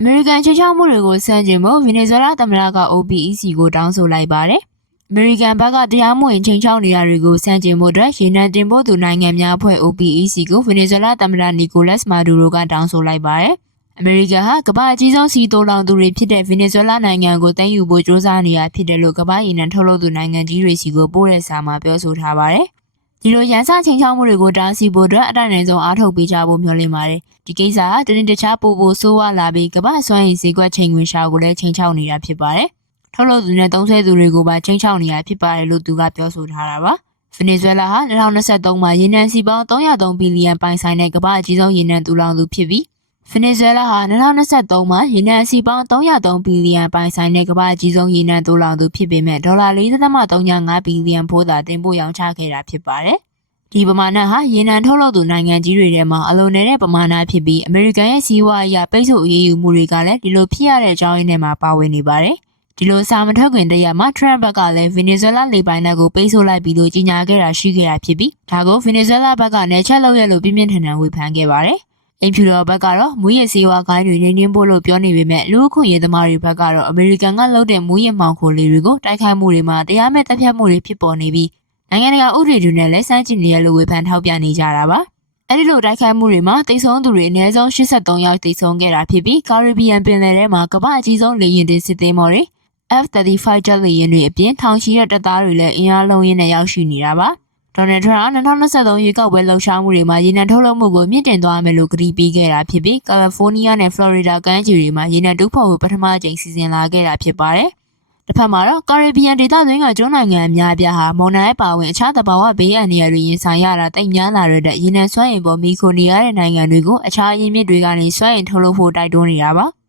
အမေရိကန်ချိတ်ချောက်မှုတွေကိုစန့်ကျင်ဖို့ဗင်နီဇွဲလားသမ္မတက OPEC ကိုတောင်းဆိုလိုက်ပါတယ်။အမေရိကန်ဘက်ကတရားမဝင်ချိန်ချောက်နေတာတွေကိုစန့်ကျင်ဖို့အတွက်ရေနံတင်ပို့သူနိုင်ငံများအဖွဲ့ OPEC ကိုဗင်နီဇွဲလားသမ္မတနီကိုလတ်မာဒူရိုကတောင်းဆိုလိုက်ပါတယ်။အမေရိကန်ဟာကမ္ဘာအကြီးဆုံးစီတိုးလောင်သူတွေဖြစ်တဲ့ဗင်နီဇွဲလားနိုင်ငံကိုသိမ်းယူဖို့ကြိုးစားနေတာဖြစ်တယ်လို့ကမ္ဘာရေနံထုတ်လုပ်သူနိုင်ငံကြီးတွေစီကိုပို့တဲ့စာမှာပြောဆိုထားပါတယ်။ ဒီလိုရန်စချိန်ချောက်မှုတွေကိုတားဆီးဖို့အတွက်အတိုင်းအဆုံးအားထုတ်ပေးကြဖို့မျှော်လင့်ပါတယ်။ဒီကိစ္စဟာတနေ့တခြားပို့ဖို့ဆိုးဝါးလာပြီးကမ္ဘာစွမ်းရည်စည်းကွက်ချိန်ဝင်ရှာကိုလည်းချိန်ချောက်နေတာဖြစ်ပါတယ်။ထုတ်လုပ်သူနဲ့သုံးဆွဲသူတွေကိုပါချိန်ချောက်နေတာဖြစ်ပါတယ်လို့သူကပြောဆိုထားတာပါ။ဗင်နီဇွဲလားဟာ2023မှာရေနံစီပေါင်း303ဘီလီယံပိုင်ဆိုင်တဲ့ကမ္ဘာအကြီးဆုံးရေနံတူလောင်သူဖြစ်ပြီး ဗင်နီဇွဲလားဟာ2023မှာရေနံစီပေါင်း303ဘီလီယံပိုင်ဆိုင်တဲ့ကမ္ဘာအကြီးဆုံးရေနံတူလောင်သူဖြစ်ပေမဲ့ဒေါ်လာ4.35ဘီလီယံဖိုးသာတင်ပို့ရောင်းချခဲ့တာဖြစ်ပါတယ်။ဒီပမာဏဟာရေနံထုတ်လုပ်သူနိုင်ငံကြီးတွေထဲမှာအလုံးနေတဲ့ပမာဏဖြစ်ပြီးအမေရိကန်ရဲ့စီးပွားရေးအရပိတ်ဆို့အရေးယူမှုတွေကလည်းဒီလိုဖြစ်ရတဲ့အကြောင်းရင်းတွေမှာပါဝင်နေပါတယ်။ဒီလိုစာမထုတ်ခင်တရက်မှာ Trump ဘက်ကလည်းဗင်နီဇွဲလားလေပိုင်နက်ကိုပိတ်ဆို့လိုက်ပြီးလို့ကြေညာခဲ့တာရှိခဲ့တာဖြစ်ပြီးဒါကိုဗင်နီဇွဲလားဘက်ကနေချက်လုပ်ရလို့ပြင်းပြင်းထန်ထန်ဝေဖန်ခဲ့ပါတယ်။ အင်ဖြူတော်ဘက်ကတော့မူရစေဝါကိုင်းတွေနေနေဖို့လို့ပြောနေပေမဲ့လူ့အခွင့်အရေးသမားတွေဘက်ကတော့အမေရိကန်ကလုပ်တဲ့မူရမှောင်ခိုလေးတွေကိုတိုက်ခိုက်မှုတွေမှာတရားမဲ့တပ်ဖြတ်မှုတွေဖြစ်ပေါ်နေပြီးနိုင်ငံတကာဥပဒေတွေနဲ့လည်းစမ်းကြည့်နေရလို့ဝေဖန်ထောက်ပြနေကြတာပါ။အဲဒီလိုတိုက်ခိုက်မှုတွေမှာတိတ်ဆုံးသူတွေအနည်းဆုံး83ယောက်တိတ်ဆုံးခဲ့တာဖြစ်ပြီးကာရစ်ဘီယံပင်လယ်ထဲမှာကမ္ဘာအကြီးဆုံးလေယာဉ်တင်စစ်သေးမော်တွေ F-35 ဂျက်လေယာဉ်တွေအပြင်ထောင်ချီတဲ့တပ်သားတွေလည်းအင်အားလုံးရင်းနဲ့ရောက်ရှိနေတာပါ။ ဒေါ်နယ်ထရန့်2023ရွေးကောက်ပွဲလှုပ်ရှားမှုတွေမှာရေနံထုတ်လုပ်မှုကိုမြင့်တင်သွားမယ်လို့ကတိပေးခဲ့တာဖြစ်ပြီးကယ်လီဖိုးနီးယားနဲ့ဖလော်ရီဒါကမ်းခြေတွေမှာရေနံတူးဖော်ဖို့ပထမအကြိမ်စီစဉ်လာခဲ့တာဖြစ်ပါတယ်။တစ်ဖက်မှာတော့ကာရစ်ဘီယံဒေသတွင်းကကျွန်းနိုင်ငံအများအပြားဟာမုန်တိုင်းပါဝင်အခြားသဘာဝဘေးအန္တရာယ်တွေရင်ဆိုင်ရတာတိတ်များလာတဲ့ရေနံစွမ်းအင်ပေါ်မိခိုနေရတဲ့နိုင်ငံတွေကိုအခြားအရင်းမြစ်တွေကနေစွမ်းအင်ထုတ်လုပ်ဖို့တိုက်တွန်းနေတာပါ။